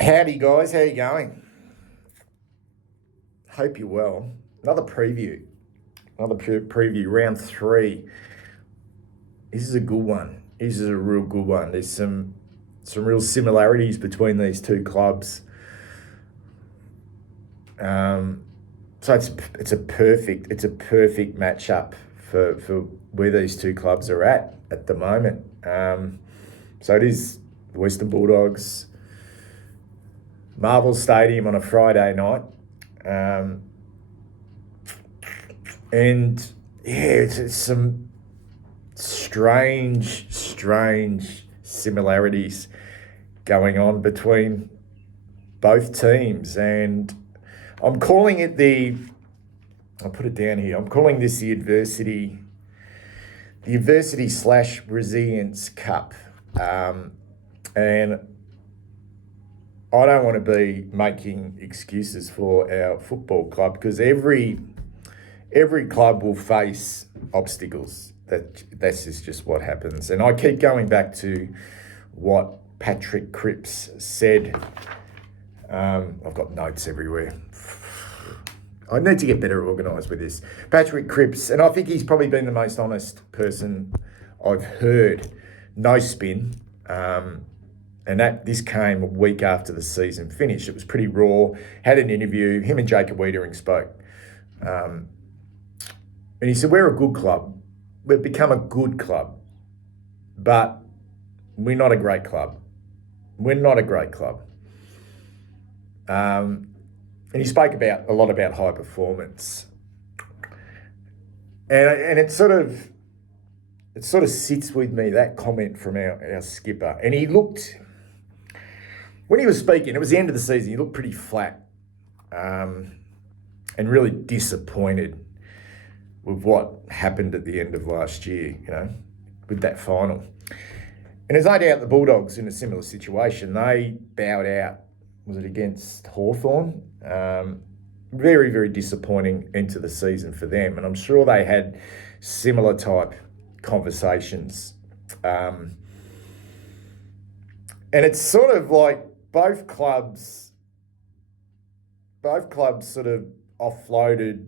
Howdy guys, how you going? Hope you're well. Another preview, round 3. This is a good one. This is a real good one. There's some real similarities between these two clubs. So it's a perfect matchup for where these two clubs are at the moment. So it is the Western Bulldogs Marvel Stadium on a Friday night. And yeah, it's some strange similarities going on between both teams. And I'm calling it I'll put it down here. I'm calling this the adversity / resilience cup. And I don't want to be making excuses for our football club, because every club will face obstacles. That's just what happens. And I keep going back to what Patrick Cripps said. I've got notes everywhere. I need to get better organised with this. Patrick Cripps, and I think he's probably been the most honest person I've heard. No spin. And this came a week after the season finished. It was pretty raw. Had an interview. Him and Jacob Wiedering spoke. And he said, we're a good club. We've become a good club. But we're not a great club. We're not a great club. And he spoke a lot about high performance. And it sort of sits with me, that comment from our skipper. And he looked, when he was speaking, it was the end of the season, he looked pretty flat and really disappointed with what happened at the end of last year, with that final. And there's no doubt the Bulldogs in a similar situation. They bowed out, was it against Hawthorn? Very, very disappointing end to the season for them. And I'm sure they had similar type conversations. And it's sort of like both clubs sort of offloaded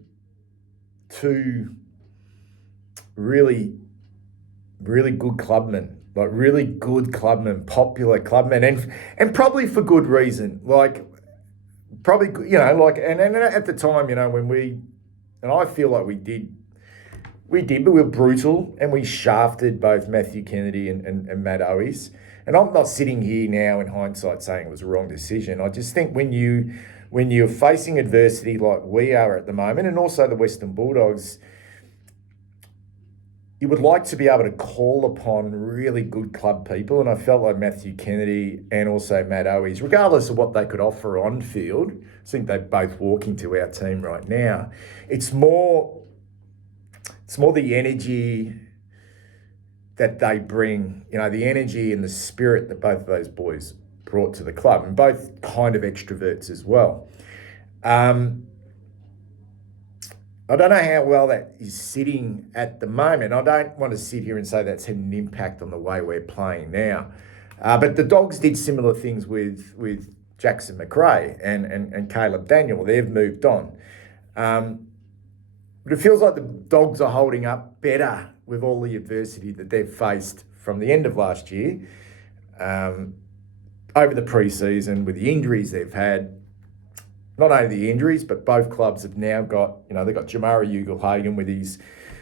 two really, really good clubmen, popular clubmen, and probably for good reason. And at the time, and I feel like we did, but we were brutal and we shafted both Matthew Kennedy and Matt Owies. And I'm not sitting here now in hindsight saying it was a wrong decision. I just think when you're facing adversity like we are at the moment, and also the Western Bulldogs, you would like to be able to call upon really good club people. And I felt like Matthew Kennedy and also Matt Owies, regardless of what they could offer on field, I think they're both walking to our team right now. It's more the energy that they bring, the energy and the spirit that both of those boys brought to the club, and both kind of extroverts as well. I don't know how well that is sitting at the moment. I don't want to sit here and say that's had an impact on the way we're playing now. But the Dogs did similar things with Jackson McRae and Caleb Daniel. They've moved on. But it feels like the Dogs are holding up better with all the adversity that they've faced from the end of last year, over the pre-season, with the injuries they've had. Not only the injuries, but both clubs have now got, they've got Jamara Ugle-Hagan with his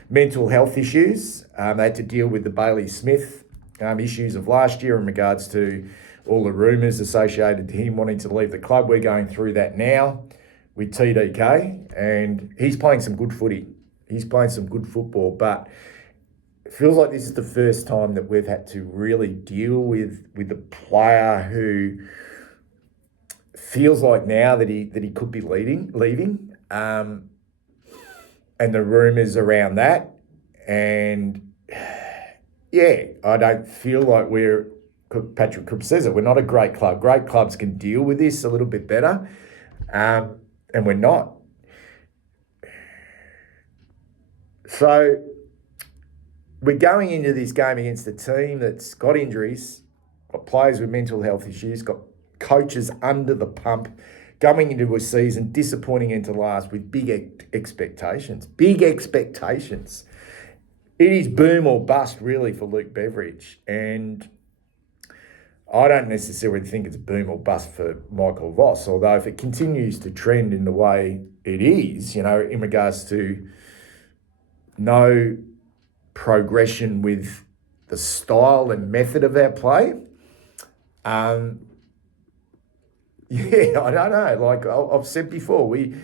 mental health issues. They had to deal with the Bailey Smith issues of last year in regards to all the rumours associated to him wanting to leave the club. We're going through that now with TDK, and he's playing some good footy. He's playing some good football, but it feels like this is the first time that we've had to really deal with a player who feels like now that he could be leaving, and the rumours around that. And yeah, I don't feel like Patrick Cripps says it, we're not a great club. Great clubs can deal with this a little bit better, and we're not. So we're going into this game against a team that's got injuries, got players with mental health issues, got coaches under the pump, going into a season disappointing into last with big expectations. Big expectations. It is boom or bust, really, for Luke Beveridge. And I don't necessarily think it's boom or bust for Michael Voss, although if it continues to trend in the way it is, in regards to no progression with the style and method of our play, I don't know. Like I've said before, we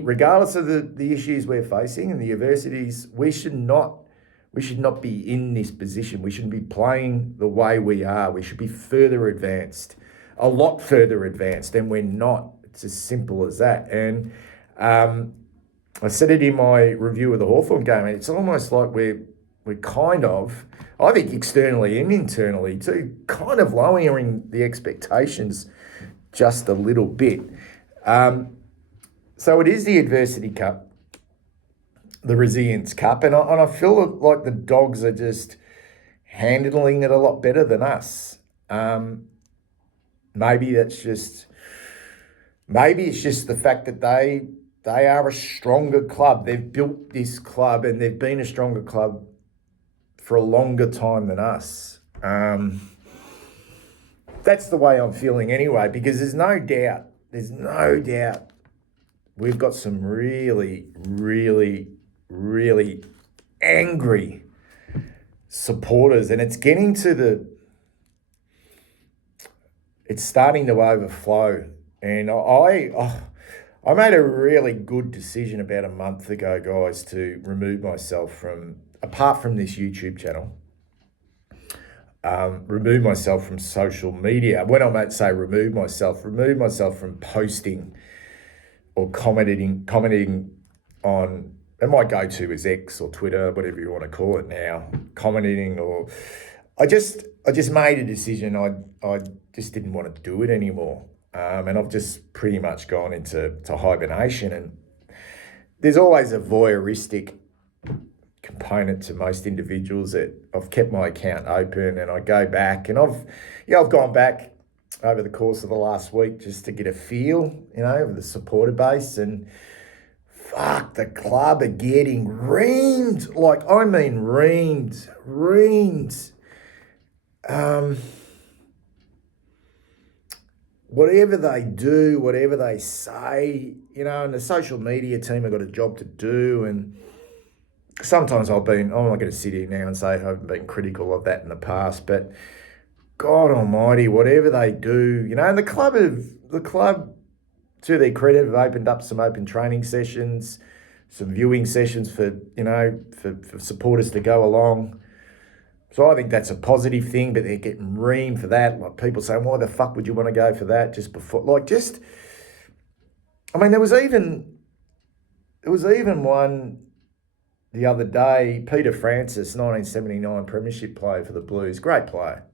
regardless of the issues we're facing and the adversities, we should not be in this position. We shouldn't be playing the way we are. We should be further advanced, a lot further advanced, and we're not. It's as simple as that. And I said it in my review of the Hawthorn game, and it's almost like we're kind of, I think externally and internally too, kind of lowering the expectations just a little bit. So it is the Adversity Cup, the Resilience Cup, and I feel like the Dogs are just handling it a lot better than us. Maybe it's just the fact that they are a stronger club. They've built this club and they've been a stronger club for a longer time than us. That's the way I'm feeling anyway, because there's no doubt we've got some really, really, really angry supporters, and it's starting to overflow. And I made a really good decision about a month ago, guys, to remove myself apart from this YouTube channel, remove myself from social media. When I might say remove myself from posting or commenting on, and my go-to is X or Twitter, whatever you want to call it now, commenting, or I just made a decision. I just didn't want to do it anymore. And I've just pretty much gone into hibernation. And there's always a voyeuristic component to most individuals that I've kept my account open, and I go back, and I've gone back over the course of the last week just to get a feel, of the supporter base, and fuck, the club are getting reamed. Like, I mean reamed. Whatever they do, whatever they say, and the social media team have got a job to do. And sometimes I'm not going to sit here now and say I haven't been critical of that in the past, but God almighty, whatever they do, and the club, to their credit, have opened up some open training sessions, some viewing sessions for supporters to go along. So I think that's a positive thing, but they're getting reamed for that. Like, people saying, why the fuck would you want to go for that just before? There was even one the other day, Peter Francis, 1979 premiership player for the Blues. Great player.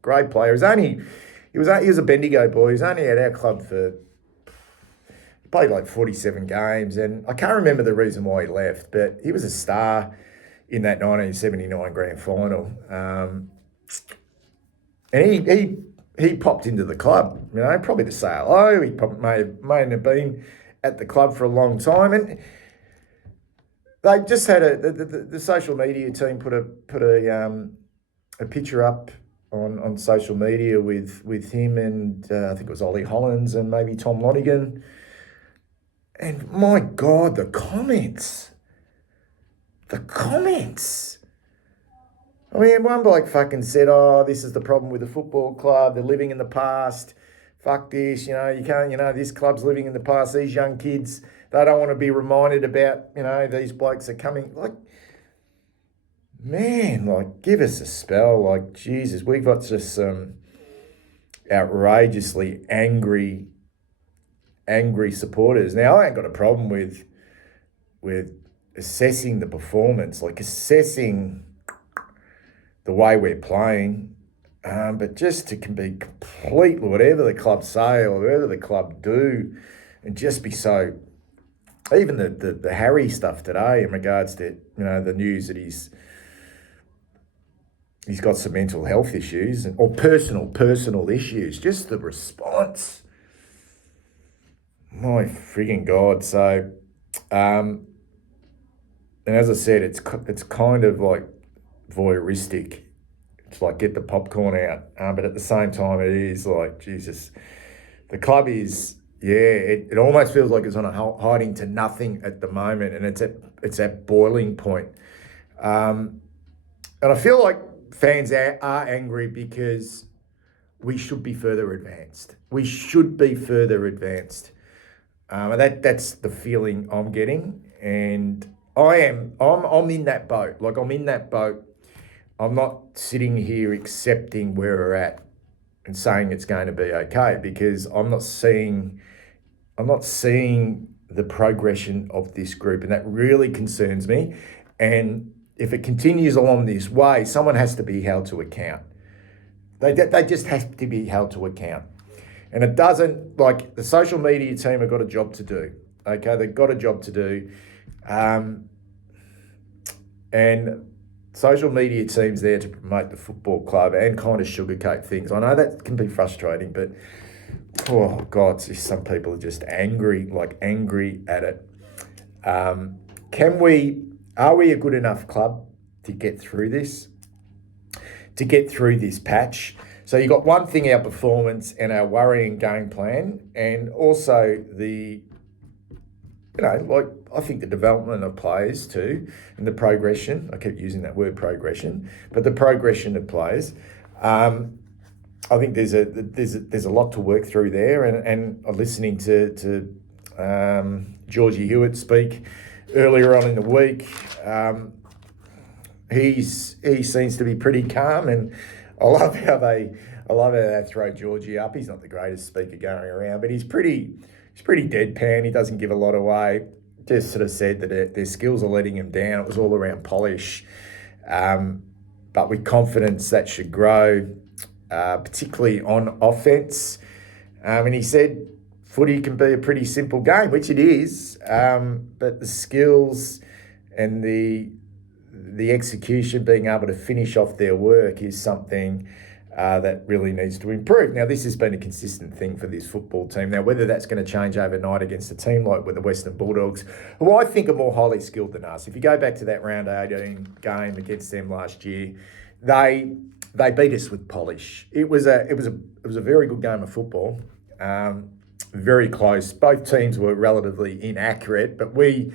He was a Bendigo boy. He was only at our club he played like 47 games, and I can't remember the reason why he left, but he was a star in that 1979 grand final. And he popped into the club, probably to say hello. He may have been at the club for a long time, and they just had the social media team put a picture up on social media with him and I think it was Ollie Hollins and maybe Tom Lonigan. And my God, the comments. One bloke fucking said, "Oh, this is the problem with the football club. They're living in the past. Fuck this, you can't, this club's living in the past. These young kids, they don't want to be reminded about, these blokes are coming." Like, man, give us a spell. Jesus, we've got just some outrageously angry supporters. Now, I ain't got a problem with assessing the performance, assessing the way we're playing, but just to be completely whatever the club say or whatever the club do, and just be so. Even the Harry stuff today in regards to the news that he's got some mental health issues or personal issues. Just the response. My frigging God. So, and as I said, it's kind of like voyeuristic. It's like get the popcorn out. But at the same time, it is like, Jesus, the club is, it almost feels like it's on a hiding to nothing at the moment. And it's at boiling point. And I feel like fans are angry because we should be further advanced. We should be further advanced. And that's the feeling I'm getting. And I'm in that boat. Like, I'm in that boat. I'm not sitting here accepting where we're at and saying it's going to be okay, because I'm not seeing the progression of this group, and that really concerns me. And if it continues along this way, someone has to be held to account. They just have to be held to account. And it doesn't, like, the social media team have got a job to do. Okay, they've got a job to do. And social media team's there to promote the football club and kind of sugarcoat things. I know that can be frustrating, but oh God, some people are just angry at it. Are we a good enough club to get through this? To get through this patch? So you got one thing, our performance and our worrying game plan, and also I think the development of players too, and the progression. I keep using that word progression, but the progression of players. I think there's a lot to work through there, and listening to Georgie Hewitt speak earlier on in the week. He seems to be pretty calm, and I love how they throw Georgie up. He's not the greatest speaker going around, but he's pretty deadpan. He doesn't give a lot away. Just sort of said that their skills are letting him down. It was all around polish, but with confidence that should grow, particularly on offense. And he said footy can be a pretty simple game, which it is, but the skills and the execution, being able to finish off their work, is something that really needs to improve. Now, this has been a consistent thing for this football team. Now, whether that's going to change overnight against a team like with the Western Bulldogs, who I think are more highly skilled than us. If you go back to that round 18 game against them last year, they beat us with polish. It was a very good game of football. Very close. Both teams were relatively inaccurate, but we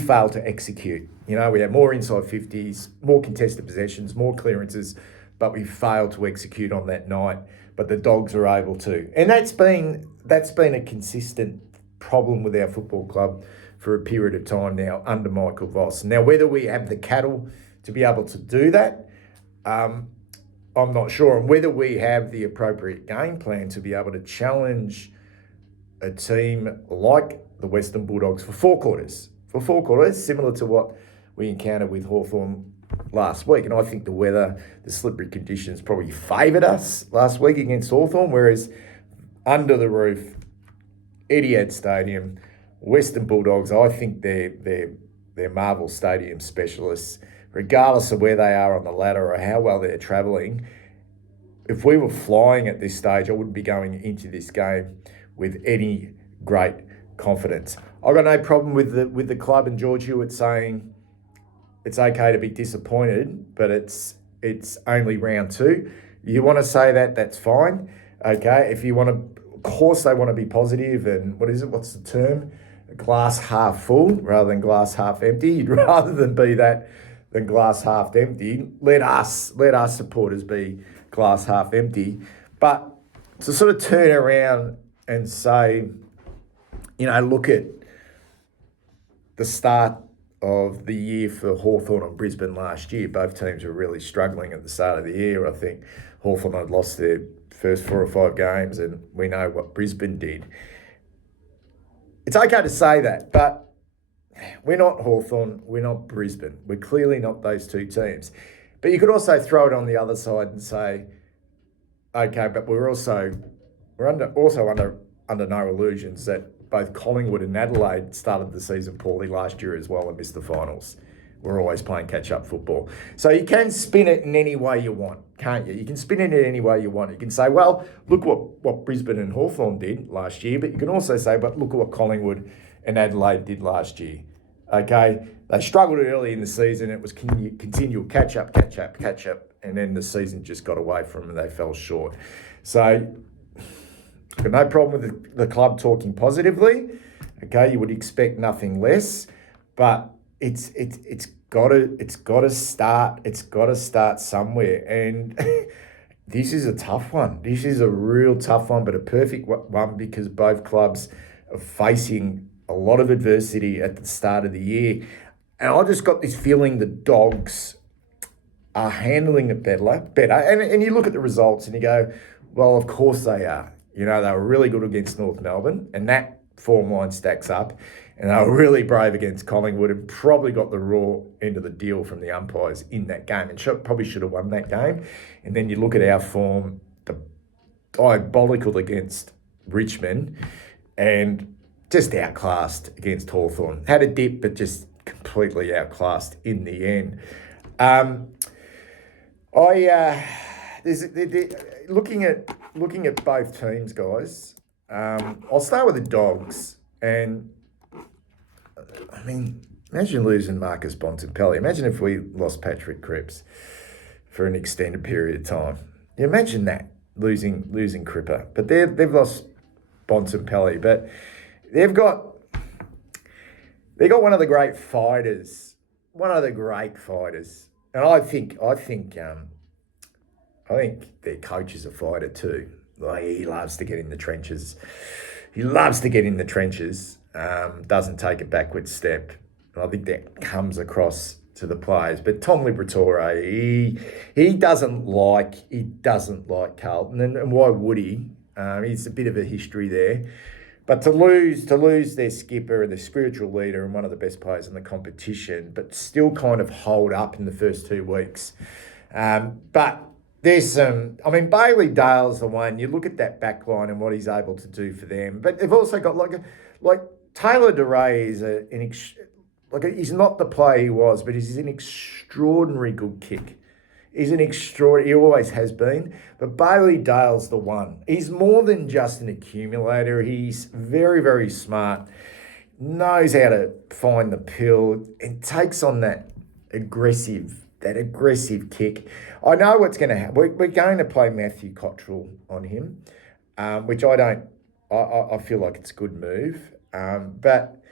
failed to execute. We had more inside 50s, more contested possessions, more clearances, but we failed to execute on that night. But the Dogs are able to. And that's been a consistent problem with our football club for a period of time now under Michael Voss. Now, whether we have the cattle to be able to do that, I'm not sure. And whether we have the appropriate game plan to be able to challenge a team like the Western Bulldogs for four quarters, similar to what we encountered with Hawthorn last week. And I think the weather, the slippery conditions probably favoured us last week against Hawthorn, whereas under the roof, Etihad Stadium, Western Bulldogs, I think they're Marvel Stadium specialists, regardless of where they are on the ladder or how well they're travelling. If we were flying at this stage, I wouldn't be going into this game with any great confidence. I've got no problem with the club and George Hewitt saying it's okay to be disappointed, but it's only round 2. You want to say that, that's fine. Okay, if you want to, of course they want to be positive, and what's the term? Glass half full rather than glass half empty. You'd rather than be that than glass half empty. Let us supporters be glass half empty. But to sort of turn around and say, look at the start of the year for Hawthorn and Brisbane last year. Both teams were really struggling at the start of the year. I think Hawthorn had lost their first 4 or 5 games, and we know what Brisbane did. It's okay to say that, but we're not Hawthorn, we're not Brisbane. We're clearly not those two teams. But you could also throw it on the other side and say, okay, but we're under no illusions that both Collingwood and Adelaide started the season poorly last year as well and missed the finals. we're always playing catch-up football. So you can spin it in any way you want, can't you? You can spin it in any way you want. You can say, well, look what Brisbane and Hawthorn did last year, but you can also say, but look at what Collingwood and Adelaide did last year. Okay, they struggled early in the season. It was continual catch-up, and then the season just got away from them and they fell short. So I've got no problem with the club talking positively. Okay, you would expect nothing less, but it's got to start somewhere, and this is a tough one. This is a real tough one, but a perfect one because both clubs are facing a lot of adversity at the start of the year, and I just got this feeling the Dogs are handling it better, and you look at the results and you go, well, of course they are. You know, they were really good against North Melbourne, and that form line stacks up. And they were really brave against Collingwood and probably got the raw end of the deal from the umpires in that game and probably should have won that game. And then you look at our form, the diabolical against Richmond and just outclassed against Hawthorn. Had a dip, but just completely outclassed in the end. Looking at both teams, guys. I'll start with the Dogs, and I mean, imagine losing Marcus Bontempelli. Imagine if we lost Patrick Cripps for an extended period of time. You imagine that, losing Cripper. But they've lost Bontempelli, but they've got one of the great fighters. And I think their coach is a fighter too. Like, he loves to get in the trenches. Doesn't take a backward step. And I think that comes across to the players. But Tom Liberatore, he doesn't like Carlton, and why would he? He's a bit of a history there. But to lose their skipper and their spiritual leader and one of the best players in the competition, but still kind of hold up in the first 2 weeks. But there's Bailey Dale's the one. You look at that back line and what he's able to do for them. But they've also got like Taylor DeRay is he's not the player he was, but he's an extraordinary good kick. He always has been. But Bailey Dale's the one. He's more than just an accumulator. He's very, very smart, knows how to find the pill, and takes on that aggressive kick. I know what's going to happen. We're going to play Matthew Cottrell on him, which I feel like it's a good move. But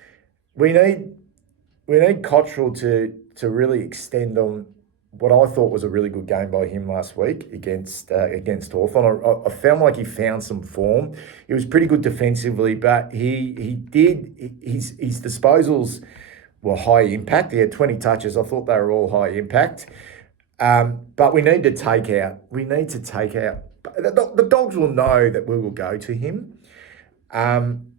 we need Cottrell to really extend on what I thought was a really good game by him last week against Hawthorn. I felt like he found some form. He was pretty good defensively, but his disposals were high impact. He had 20 touches. I thought they were all high impact. But we need to take out. The Dogs will know that we will go to him. And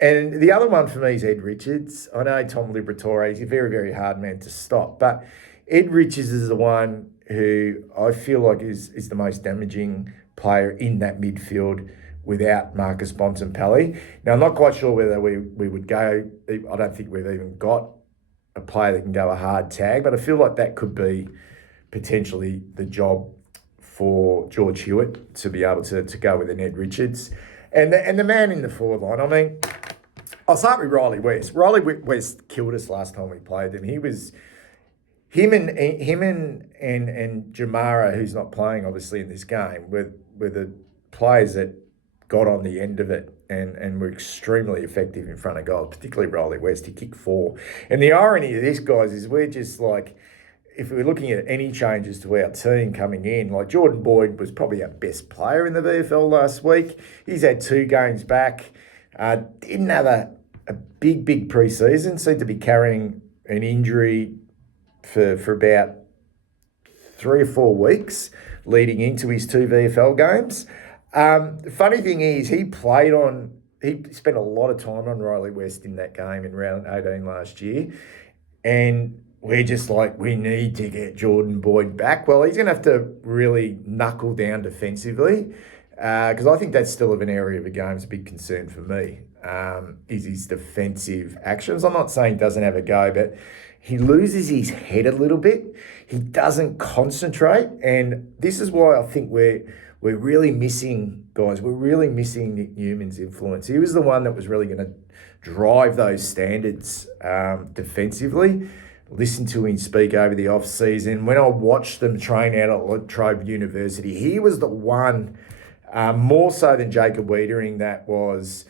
the other one for me is Ed Richards. I know Tom Liberatore is a very, very hard man to stop, but Ed Richards is the one who I feel like is the most damaging player in that midfield without Marcus Bontempelli. Now, I'm not quite sure whether we would go. I don't think we've even got a player that can go a hard tag, but I feel like that could be potentially the job for George Hewitt to be able to go with an Ed Richards. And the man in the forward line, I mean, I'll start with Riley West. Riley West killed us last time we played them. Him and Jamara, who's not playing obviously in this game, were the players that got on the end of it and were extremely effective in front of goal, particularly Riley West. He kicked 4. And the irony of this, guys, is we're just like, if we're looking at any changes to our team coming in, like Jordan Boyd was probably our best player in the VFL last week. He's had 2 games back. Didn't have a big pre-season. Seemed to be carrying an injury for about 3 or 4 weeks leading into his 2 VFL games. The funny thing is he spent a lot of time on Riley West in that game in round 18 last year. And we're just like, we need to get Jordan Boyd back. Well, he's going to have to really knuckle down defensively. because I think that's still of an area of the game that's a big concern for me, is his defensive actions. I'm not saying he doesn't have a go, but he loses his head a little bit. He doesn't concentrate, and this is why I think we're really missing, guys. We're really missing Nick Newman's influence. He was the one that was really going to drive those standards defensively. Listen to him speak over the off-season. When I watched them train out at La Trobe University, he was the one, more so than Jacob Wiedering, that was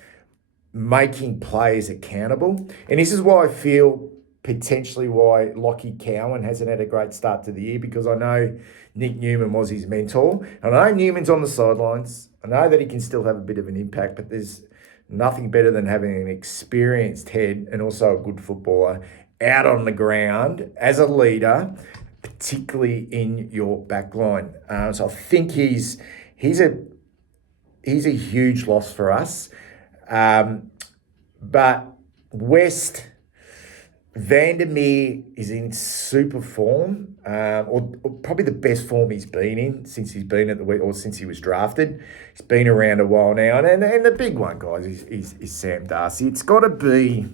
making players accountable. And this is why I feel potentially why Lockie Cowan hasn't had a great start to the year, because I know Nick Newman was his mentor. And I know Newman's on the sidelines. I know that he can still have a bit of an impact, but there's nothing better than having an experienced head and also a good footballer out on the ground as a leader, particularly in your back line. So I think he's a huge loss for us. But West, Vandermeer is in super form, or probably the best form he's been in since he's been at since he was drafted. He's been around a while now, and the big one, guys, is Sam Darcy. It's got to be.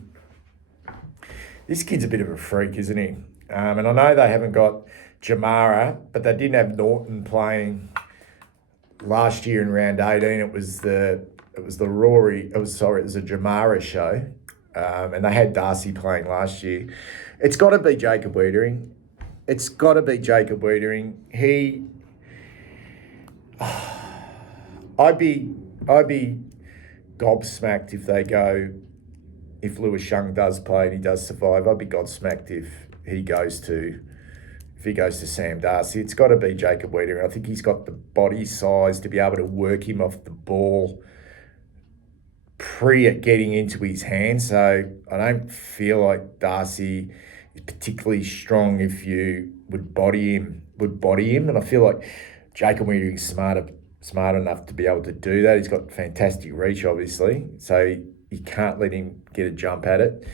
This kid's a bit of a freak, isn't he? And I know they haven't got Jamara, but they didn't have Norton playing last year in round 18. It was a Jamara show. And they had Darcy playing last year. It's got to be Jacob Wiedering. I'd be gobsmacked if Lewis Young does play and he does survive. I'd be gobsmacked if he goes to Sam Darcy. It's got to be Jacob Wiedering. I think he's got the body size to be able to work him off the ball getting into his hands. So I don't feel like Darcy is particularly strong if you would body him. And I feel like Jacob Wiedering's smart enough to be able to do that. He's got fantastic reach, obviously. So you can't let him get a jump at it.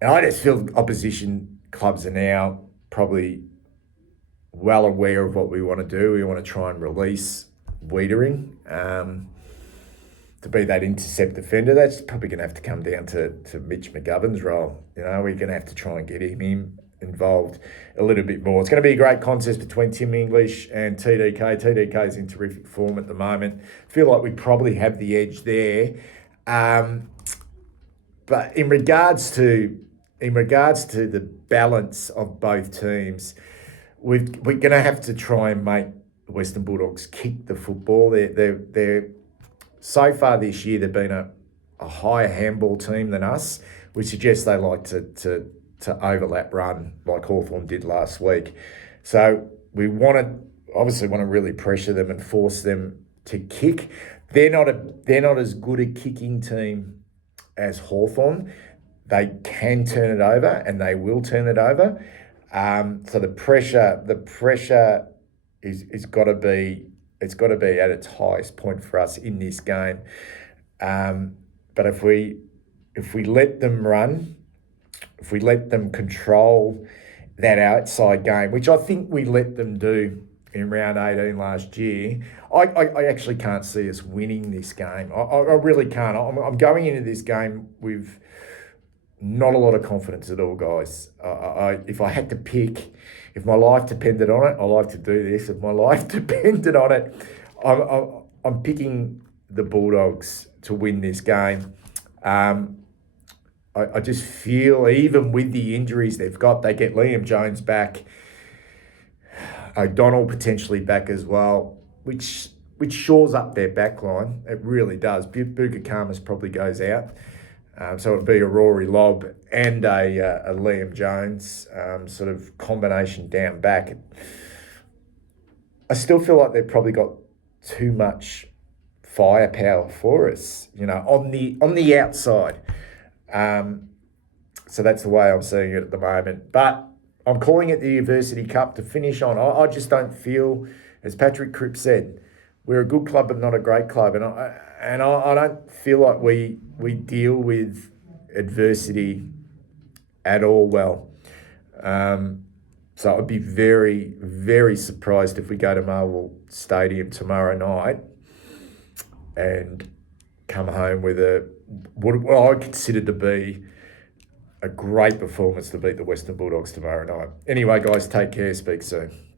And I just feel opposition clubs are now probably well aware of what we want to do. We want to try and release Wiedering to be that intercept defender. That's probably going to have to come down to Mitch McGovern's role. You know, we're going to have to try and get him involved a little bit more. It's going to be a great contest between Tim English and TDK. TDK is in terrific form at the moment. I feel like we probably have the edge there. But in regards to the balance of both teams, we're going to have to try and make the Western Bulldogs kick the football. They're so far this year, they've been a higher handball team than us, which suggests they like to overlap run like Hawthorn did last week. So we obviously want to really pressure them and force them to kick. They're not as good a kicking team as Hawthorn. They can turn it over, and they will turn it over. So the pressure is got to be. It's got to be at its highest point for us in this game. But if we let them run, if we let them control that outside game, which I think we let them do in round 18 last year, I actually can't see us winning this game. I really can't. I'm going into this game with not a lot of confidence at all, guys. If I had to pick, if my life depended on it, I like to do this. If my life depended on it, I'm picking the Bulldogs to win this game. I just feel, even with the injuries they've got, they get Liam Jones back, O'Donnell potentially back as well, which shores up their back line. It really does. Buka Khamis probably goes out. So it'd be a Rory Lobb and a Liam Jones sort of combination down back. I still feel like they've probably got too much firepower for us, on the outside. So that's the way I'm seeing it at the moment. But I'm calling it the University Cup to finish on. I just don't feel, as Patrick Cripps said, we're a good club but not a great club. And I don't feel like we deal with adversity at all well. So I'd be very, very surprised if we go to Marvel Stadium tomorrow night and come home with what I consider to be a great performance to beat the Western Bulldogs tomorrow night. Anyway, guys, take care. Speak soon.